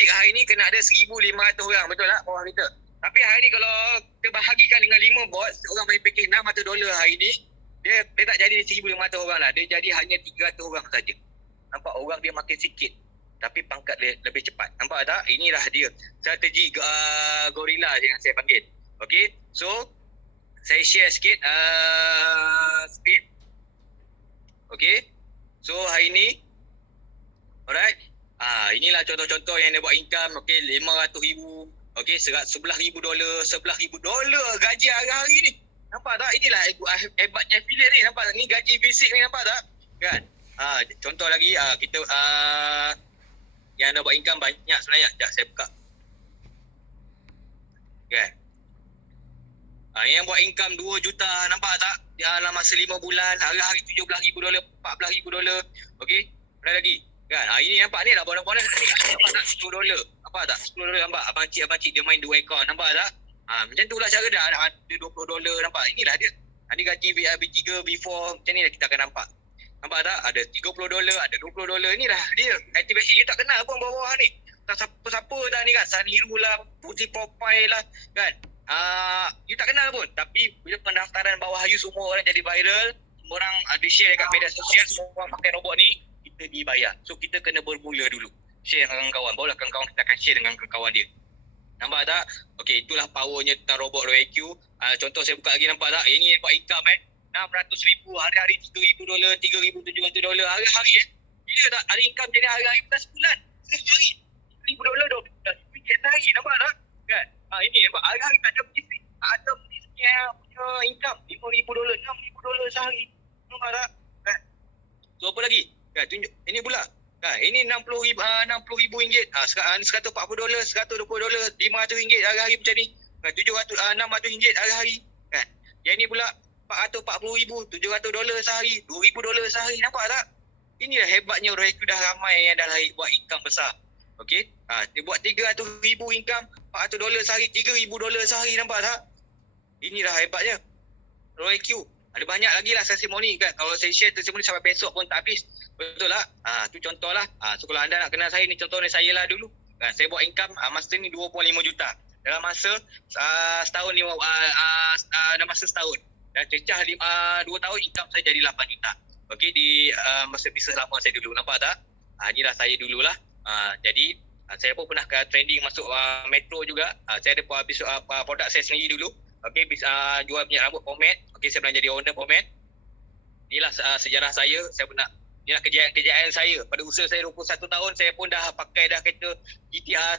hari ni kena ada 1,500 orang, betul tak bawah kita? Tapi hari ni kalau kita bahagikan dengan 5 bot, orang main package $600 hari ni, dia tak jadi 1,500 orang lah. Dia jadi hanya 300 orang saja. Nampak orang dia makin sikit, tapi pangkat dia lebih cepat. Nampak tak? Inilah dia strategi gorilla yang saya panggil. Okay, so saya share sikit speed. Okay, so hari ni, alright. Inilah contoh-contoh yang dia buat income. Okay, $500,000. Okay, $11,000 gaji hari-hari ni. Nampak tak? Inilah hebatnya affiliate ni. Nampak tak? Ni gaji basic ni, nampak tak? Kan? Contoh lagi, kita yang dah buat income banyak sebenarnya. Sekejap saya buka. Kan? Yang buat income 2 juta, nampak tak? Dalam masa 5 bulan, hari-hari $17,000, $14,000. Okey, ada lagi. Kan? Ini nampak ni lah bonus-bonus ni. Nampak tak? $10. Nampak tak? $10 nampak. Abang cik dia main 2 akaun. Nampak tak? Macam tu lah cara dia. Ada $20. Nampak? Inilah dia. Ini gaji B3, B4. Macam ni lah kita akan nampak. Nampak tak? Ada $30, ada $20. Inilah dia. Activation you tak kenal pun bawah ni. Tak siapa-siapa dah ni kan. Sanhiru lah, Putri Popeye lah. Kan? You tak kenal pun. Tapi bila pendaftaran bawah you semua orang jadi viral, semua orang ada share dekat media sosial, semua orang pakai robot ni, kita dibayar. So kita kena bermula dulu. Share dengan kawan-kawan. Barulah kawan-kawan kita akan share dengan kawan dia. Nampak tak? Okey, itulah powernya tentang robot RoyIQ. Contoh saya buka lagi, nampak tak? Ini buat income $600,000, hari-hari $3,000, $3,700 hari-hari Bila tak ada income jadi hari-hari bukan sebulan. Sehari $1,000, $12,000 sehari. Nampak tak? Kan? Ini nampak hari-hari tak ada bisnes. Tak ada bisnes punya income $5,000, $6,000 sehari. Nampak tak? Kan? So apa lagi? Kan? Tunjuk. Ini pula. Kan? Ini RM60,000. $140, $120, RM500 hari-hari macam ni. Kan? $600 hari-hari. Kan? Yang ni pula $440,000, $700 sehari, $2,000 sehari. Nampak tak? Inilah hebatnya RoyIQ, dah ramai yang dah buat income besar. Okey? Dia buat $300,000 income, $400 sehari, $3,000 sehari. Nampak tak? Inilah hebatnya RoyIQ. Ada banyak lagi lah testimoni kan. Kalau saya share testimoni sampai besok pun tak habis. Betul tak? Tu contoh lah. So kalau anda nak kenal saya, ni contoh ni saya lah dulu. Kan? Saya buat income masa ni 25 juta. Dalam masa setahun ni, dalam masa setahun. Dan cecah 2 tahun income saya jadi 8 juta. Okey, di masa bisnes lama saya dulu. Nampak tak? Inilah saya dululah. Jadi saya pun pernah ke trending masuk Metro juga. Saya ada produk saya sendiri dulu. Okey, jual minyak rambut pomade. Okey, saya pernah jadi owner pomade. Inilah sejarah saya. Saya pernah, inilah kejayaan saya. Pada usia saya 21 tahun, saya pun dah pakai kereta GTR,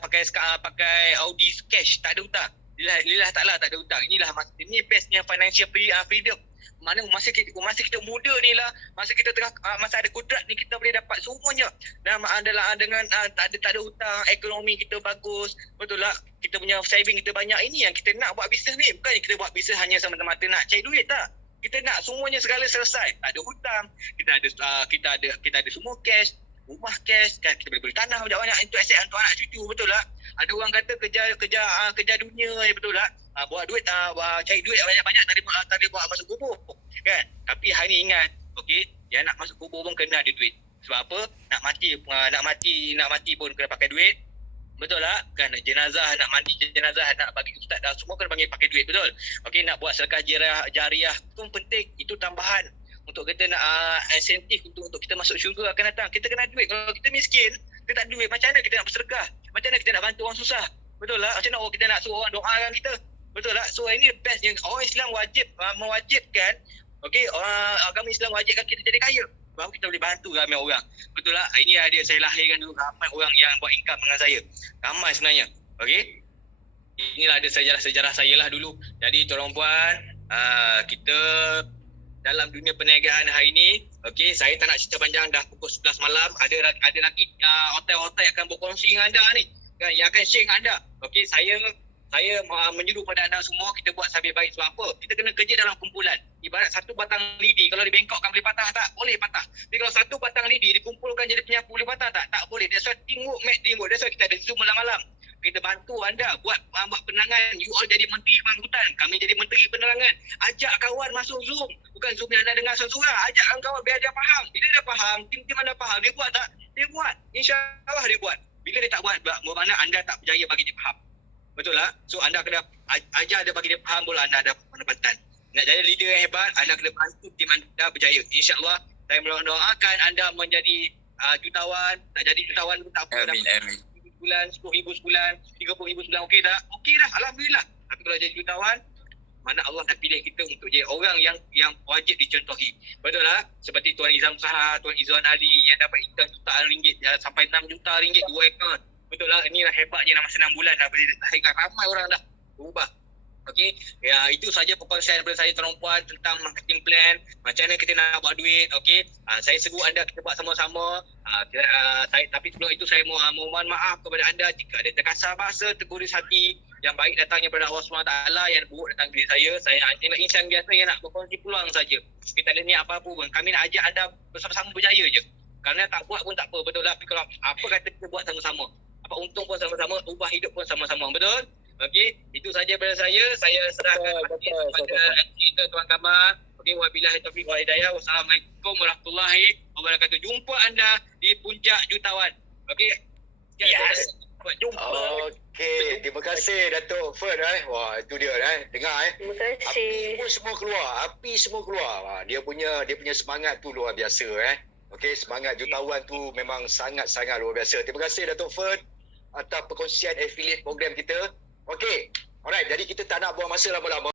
pakai Audi Cash, tak ada hutang. Lillah taklah tak ada hutang. Ini bestnya financial freedom. Mana masa kita muda ni lah, masa kita masa ada kudrat ni, kita boleh dapat semuanya. Dan adalah dengan tak ada hutang, ekonomi kita bagus. Betul tak? Kita punya saving kita banyak. Ini yang kita nak buat bisnes ni. Bukan kita buat bisnes hanya semata-mata nak cari duit, tak. Kita nak semuanya segala selesai. Tak ada hutang. Kita ada semua cash. Rumah cash kan, kita boleh beli tanah banyak-banyak untuk aset untuk anak cucu. Betul tak? Ada orang kata kerja dunia, betul tak? Buat duit, cari duit banyak-banyak, tak ada buat masuk kubur kan. Tapi hari ni ingat, okey, yang nak masuk kubur pun kena ada duit. Sebab apa? Nak mati pun kena pakai duit. Betul tak? Kan, jenazah, nak mandi jenazah, nak bagi ustaz, semua kena pakai duit. Betul? Okey, nak buat sedekah jariah tu penting. Itu tambahan untuk kita nak insentif untuk kita masuk syurga akan datang. Kita kena duit. Kalau kita miskin, kita tak ada duit, macam mana kita nak bersedekah? Macam mana kita nak bantu orang susah? Betul tak? Macam mana kita nak suruh orang doakan kita? Betul tak? So ini bestnya. Orang Islam mewajibkan, okey, agama Islam wajibkan kita jadi kaya. Baru kita boleh bantu ramai orang. Betul tak? Ini dia saya lahirkan dulu ramai orang yang buat income dengan saya. Ramai sebenarnya. Okey? Inilah ada sejarah saya lah dulu. Jadi tuan puan, kita dalam dunia perniagaan hari ini, okey, saya tak nak cerita panjang, dah pukul 11 malam. Ada lagi hotel-hotel yang akan berkongsi dengan anda ni. Kan, yang akan share dengan anda. Okey, saya menyuruh pada anda semua kita buat sambil baik. Sebab apa? Kita kena kerja dalam kumpulan. Ibarat satu batang lidi, kalau dibengkokkan boleh patah tak? Boleh patah. Jadi kalau satu batang lidi dikumpulkan jadi penyapu, boleh patah tak? Tak boleh. That's why teamwork make teamwork. That's why kita ada Zoom malam-malam. Kita bantu anda buat penangan. You all jadi menteri hutan, kami jadi menteri penerangan. Ajak kawan masuk Zoom. Bukan Zoom yang anda dengar seorang. Ajak kawan biar dia faham. Bila dia faham, tim-tim anda faham, dia buat tak? Dia buat. InsyaAllah dia buat. Bila dia tak buat, bermakna anda tak berjaya bagi dia faham. Betul tak? So anda kena ajar dia bagi dia faham, bola anda ada pendapatan. Nak jadi leader yang hebat, anda kena bantu tim anda berjaya. InsyaAllah saya mendoakan anda menjadi jutawan. Tak jadi jutawan pun tak apa. Amin. Sebulan, RM10,000 sebulan, RM30,000 sebulan, okey dah? Okey dah, Alhamdulillah. Tapi kalau jadi jutawan, mana Allah dah pilih kita untuk jadi orang yang wajib dicontohi. Betul tak? Seperti Tuan Izam Sahar, Tuan Izzuan Ali yang dapat income jutaan ringgit, sampai 6 juta ringgit, 2 ekor. Betul lah, inilah hebatnya dalam masa 6 bulan dah boleh lahirkan ramai orang dah berubah. Okey, ya itu saja perkongsian daripada saya tuan puan tentang marketing plan, macam mana kita nak buat duit. Okey, saya seru anda kita buat sama-sama. Tapi sebelum itu saya mohon maaf kepada anda jika ada terkasar bahasa, terguris hati. Yang baik datangnya daripada Allah SWT, yang buruk datang dari saya hanyalah insan biasa yang nak berkongsi peluang saja. Kita ada niat apa pun, kami nak ajak anda bersama-sama berjaya je. Kerana tak buat pun tak apa, betul lah. Tapi kalau apa kata kita buat sama-sama, apa untung pun sama-sama, ubah hidup pun sama-sama, betul? Okey, itu saja daripada saya serahkan kepada MC kita Tuan Kamal. Okey, wabillahi taufiq wal hidayah. Wassalamualaikum warahmatullahi wabarakatuh. Jumpa anda di puncak jutawan. Okey. Yes. Jumpa. Okey, terima kasih Datuk Fern. Wah, itu dia dengar Terima Api kasih. pun semua keluar. Dia punya semangat tu luar biasa Okey, semangat jutawan tu memang sangat-sangat luar biasa. Terima kasih Datuk Fern atas perkongsian affiliate program kita. Okey. Alright, jadi kita tak nak buang masa lama-lama.